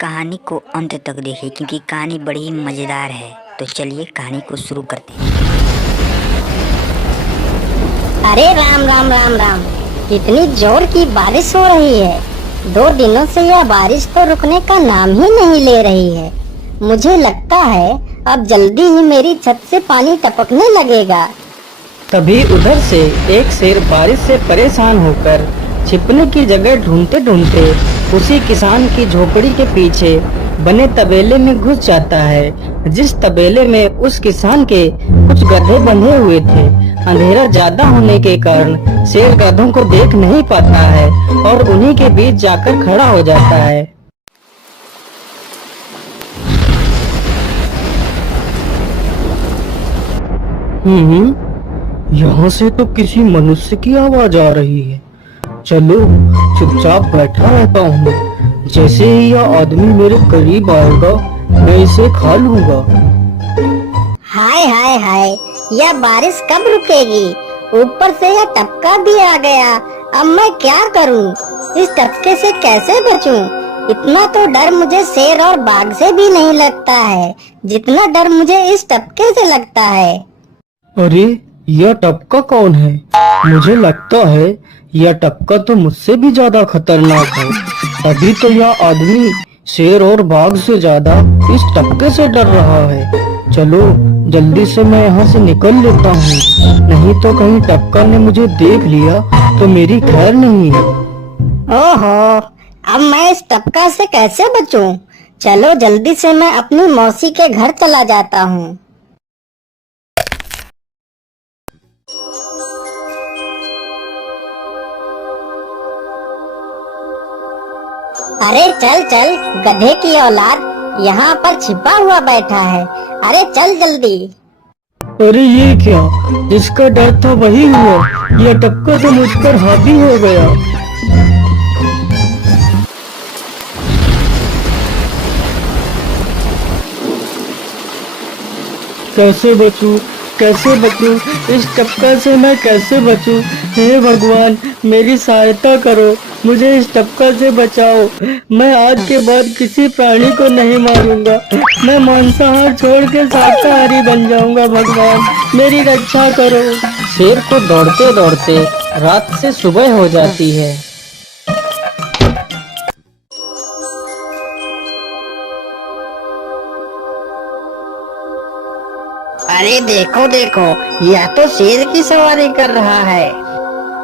कहानी को अंत तक देखें क्योंकि कहानी बड़ी ही मज़ेदार है। तो चलिए कहानी को शुरू करते हैं। अरे राम राम राम राम, कितनी जोर की बारिश हो रही है। 2 दिनों से यह बारिश तो रुकने का नाम ही नहीं ले रही है। मुझे लगता है अब जल्दी ही मेरी छत से पानी टपकने लगेगा। तभी उधर से एक शेर बारिश से परेशान होकर छिपने की जगह ढूंढते ढूंढते उसी किसान की झोपड़ी के पीछे बने तबेले में घुस जाता है, जिस तबेले में उस किसान के कुछ गधे बंधे हुए थे। अंधेरा ज्यादा होने के कारण शेर गधों को देख नहीं पाता है और उन्हीं के बीच जाकर खड़ा हो जाता है। यहाँ से तो किसी मनुष्य की आवाज आ रही है। चलो चुपचाप बैठा रहता हूँ, जैसे ही यह आदमी मेरे करीब आएगा मैं इसे खा लूंगा। हाय हाय हाय, यह बारिश कब रुकेगी? ऊपर से यह टपका भी आ गया। अब मैं क्या करूँ? इस टपके से कैसे बचूं? इतना तो डर मुझे शेर और बाघ से भी नहीं लगता है जितना डर मुझे इस टपके से लगता है। अरे यह टपका कौन है? मुझे लगता है यह टपका तो मुझसे भी ज्यादा खतरनाक है। अभी तो यह आदमी शेर और बाघ से ज्यादा इस टपके से डर रहा है। चलो जल्दी से मैं यहाँ से निकल लेता हूँ, नहीं तो कहीं टपका ने मुझे देख लिया तो मेरी खैर नहीं है। ओहो, अब मैं इस टपका से कैसे बचूं? चलो जल्दी से मैं अपनी मौसी के घर चला जाता हूँ। अरे चल चल गधे की औलाद, यहाँ पर छिपा हुआ बैठा है। अरे चल जल्दी। अरे ये क्या, जिसका डर था वही हुआ। यह टपका तो मुझ पर हावी हो गया। कैसे बचूं? कैसे बचूं? इस टपका से मैं कैसे बचूं? हे भगवान मेरी सहायता करो, मुझे इस टपका से बचाओ। मैं आज के बाद किसी प्राणी को नहीं मारूंगा। मैं मांसाहार छोड़ के शाकाहारी बन जाऊंगा। भगवान मेरी रक्षा करो। शेर को दौड़ते दौड़ते रात से सुबह हो जाती है। अरे देखो देखो, यह तो शेर की सवारी कर रहा है।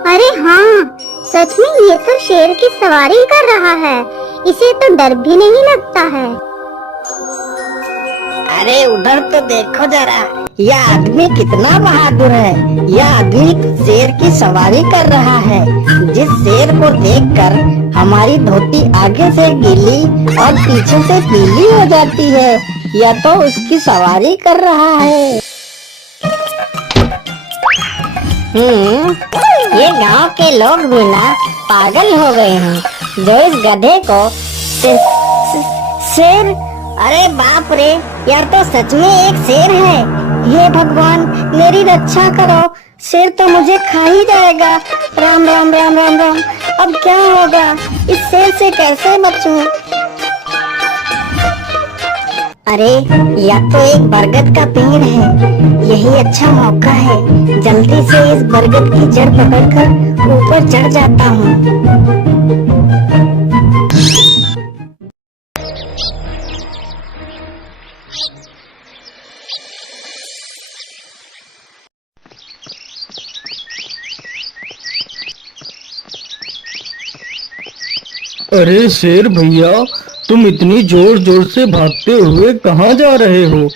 अरे हाँ, सच में ये तो शेर की सवारी कर रहा है। इसे तो डर भी नहीं लगता है। अरे उधर तो देखो जरा, यह आदमी कितना बहादुर है। यह आदमी शेर की सवारी कर रहा है। जिस शेर को देखकर हमारी धोती आगे से गीली और पीछे से पीली हो जाती है, यह तो उसकी सवारी कर रहा है। ये गांव के लोग भी ना पागल हो गए हैं जो इस गधे को शेर। अरे बाप रे, यार तो सच में एक शेर है। हे भगवान मेरी रक्षा करो, शेर तो मुझे खा ही जाएगा। राम राम राम राम राम, अब क्या होगा? इस शेर से कैसे बचूं? अरे यह तो एक बरगद का पेड़ है। यही अच्छा मौका है, जल्दी से इस बरगद की जड़ पकड़कर ऊपर चढ़ जाता हूँ। अरे शेर भैया, तुम इतनी जोर जोर से भागते हुए कहाँ जा रहे हो?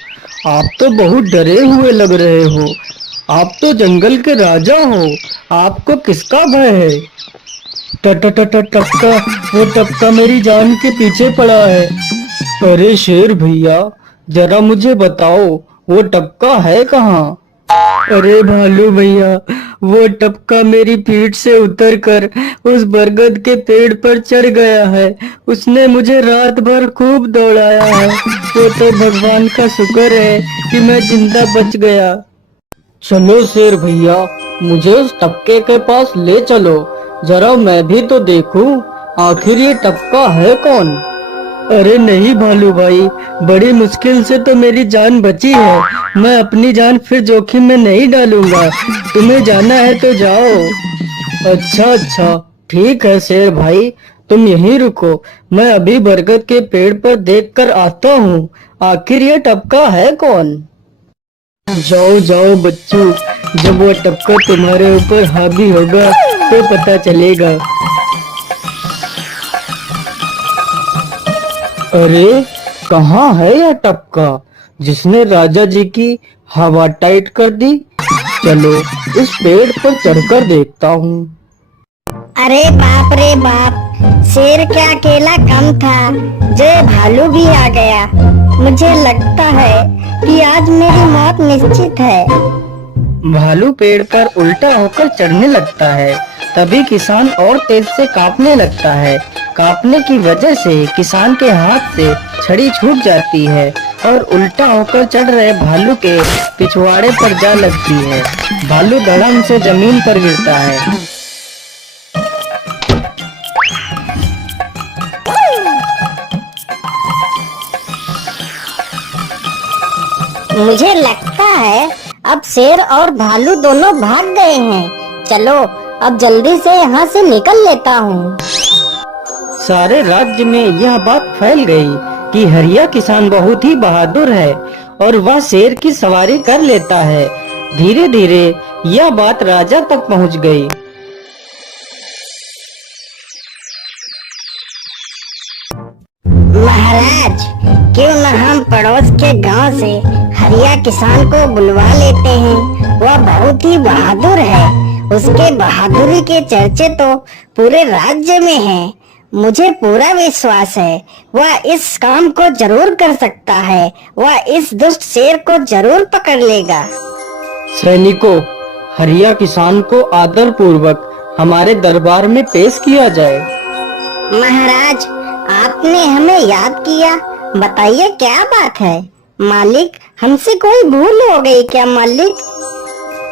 आप तो बहुत डरे हुए लग रहे हो। आप तो जंगल के राजा हो, आपको किसका भय है? टपका, वो टपका मेरी जान के पीछे पड़ा है। अरे शेर भैया जरा मुझे बताओ, वो टपका है कहाँ? अरे भालू भैया, वो टपका मेरी पीठ से उतरकर उस बरगद के पेड़ पर चढ़ गया है। उसने मुझे रात भर खूब दौड़ाया है। वो तो भगवान का शुक्र है कि मैं जिंदा बच गया। चलो शेर भैया, मुझे उस टपके के पास ले चलो, जरा मैं भी तो देखूं आखिर ये टपका है कौन। अरे नहीं भालू भाई, बड़ी मुश्किल से तो मेरी जान बची है। मैं अपनी जान फिर जोखिम में नहीं डालूंगा। तुम्हें जाना है तो जाओ। अच्छा अच्छा, ठीक है शेर भाई, तुम यहीं रुको। मैं अभी बरगद के पेड़ पर देख कर आता हूँ, आखिर ये टपका है कौन। जाओ जाओ बच्चों, जब वो टपका तुम्हारे ऊपर हावी होगा तो पता चलेगा। अरे कहाँ है यह टपका जिसने राजा जी की हवा टाइट कर दी। चलो इस पेड़ पर चढ़कर देखता हूँ। अरे बाप रे बाप, शेर क्या अकेला कम था, जो ये भालू भी आ गया। मुझे लगता है कि आज मेरी मौत निश्चित है। भालू पेड़ पर उल्टा होकर चढ़ने लगता है, तभी किसान और तेज से कांपने लगता है। कांपने की वजह से किसान के हाथ से छड़ी छूट जाती है और उल्टा होकर चढ़ रहे भालू के पिछवाड़े पर जा लगती है। भालू धड़म से जमीन पर गिरता है। मुझे लगता है अब शेर और भालू दोनों भाग गए हैं। चलो अब जल्दी से यहाँ से निकल लेता हूँ। सारे राज्य में यह बात फैल गई कि हरिया किसान बहुत ही बहादुर है और वह शेर की सवारी कर लेता है। धीरे धीरे यह बात राजा तक पहुँच गई। महाराज, क्यों न हम पड़ोस के गांव से हरिया किसान को बुलवा लेते हैं। वह बहुत ही बहादुर है। उसके बहादुरी के चर्चे तो पूरे राज्य में हैं। मुझे पूरा विश्वास है वह इस काम को जरूर कर सकता है। वह इस दुष्ट शेर को जरूर पकड़ लेगा। सैनिकों, हरिया किसान को आदर पूर्वक हमारे दरबार में पेश किया जाए। महाराज, आपने हमें याद किया। बताइए क्या बात है। मालिक, हमसे कोई भूल हो गई क्या मालिक?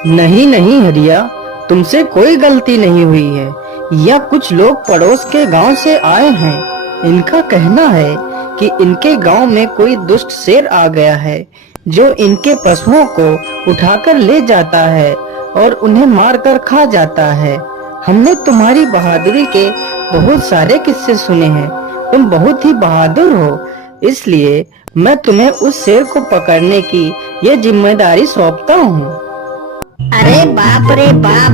नहीं नहीं हरिया, तुमसे कोई गलती नहीं हुई है। यह कुछ लोग पड़ोस के गांव से आए हैं। इनका कहना है कि इनके गांव में कोई दुष्ट शेर आ गया है जो इनके पशुओं को उठाकर ले जाता है और उन्हें मारकर खा जाता है। हमने तुम्हारी बहादुरी के बहुत सारे किस्से सुने हैं। तुम बहुत ही बहादुर हो, इसलिए मैं तुम्हें उस शेर को पकड़ने की ये जिम्मेदारी सौंपता हूँ। अरे बाप रे बाप,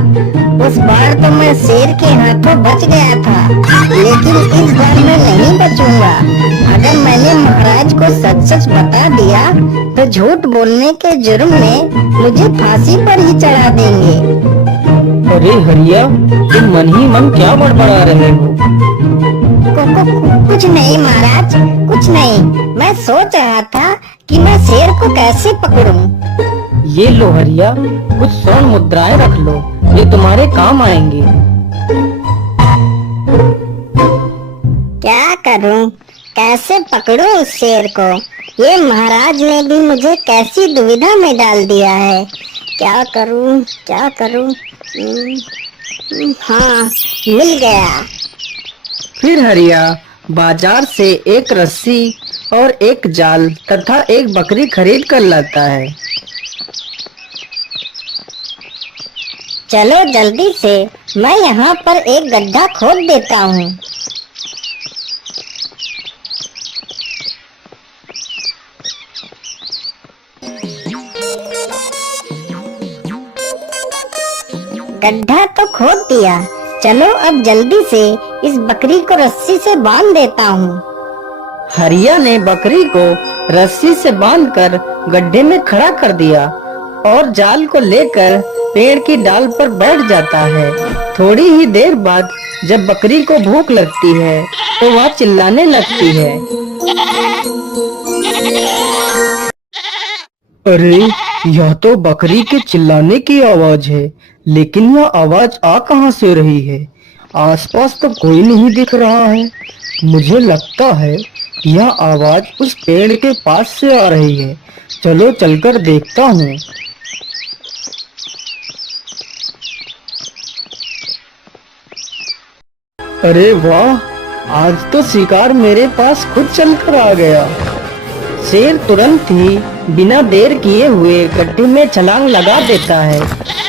उस बार तो मैं शेर के हाथों बच गया था, लेकिन इस बार मैं नहीं बचूंगा। अगर मैंने महाराज को सच सच बता दिया तो झूठ बोलने के जुर्म में मुझे फांसी पर ही चढ़ा देंगे। अरे हरिया, तुम मन ही मन क्या बड़बड़ा रहे हो? कुछ नहीं महाराज, कुछ नहीं। मैं सोच रहा था कि मैं शेर को कैसे पकड़ूं। ये लो हरिया, कुछ स्वर्ण मुद्राएं रख लो, ये तुम्हारे काम आएंगी। क्या करूं, कैसे पकड़ूं उस शेर को? ये महाराज ने भी मुझे कैसी दुविधा में डाल दिया है। क्या करूं, क्या करूं? हाँ, मिल गया। फिर हरिया बाजार से एक रस्सी और एक जाल तथा एक बकरी खरीद कर लाता है। चलो जल्दी से, मैं यहाँ पर एक गड्ढा खोद देता हूँ। गड्ढा तो खोद दिया। चलो अब जल्दी से इस बकरी को रस्सी से बांध देता हूँ। हरिया ने बकरी को रस्सी से बांधकर गड्ढे में खड़ा कर दिया और जाल को लेकर पेड़ की डाल पर बैठ जाता है। थोड़ी ही देर बाद जब बकरी को भूख लगती है तो वह चिल्लाने लगती है। अरे, यह तो बकरी के चिल्लाने की आवाज है, लेकिन यह आवाज आ कहां से रही है? आसपास तो कोई नहीं दिख रहा है। मुझे लगता है यह आवाज उस पेड़ के पास से आ रही है। चलो चलकर देखता हूँ। अरे वाह, आज तो शिकार मेरे पास खुद चलकर आ गया। शेर तुरंत ही बिना देर किए हुए गड्ढे में छलांग लगा देता है।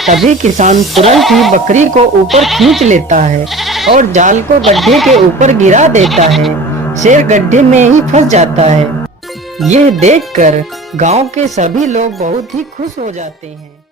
तभी किसान तुरंत ही बकरी को ऊपर खींच लेता है और जाल को गड्ढे के ऊपर गिरा देता है। शेर गड्ढे में ही फंस जाता है। यह देखकर गांव के सभी लोग बहुत ही खुश हो जाते हैं।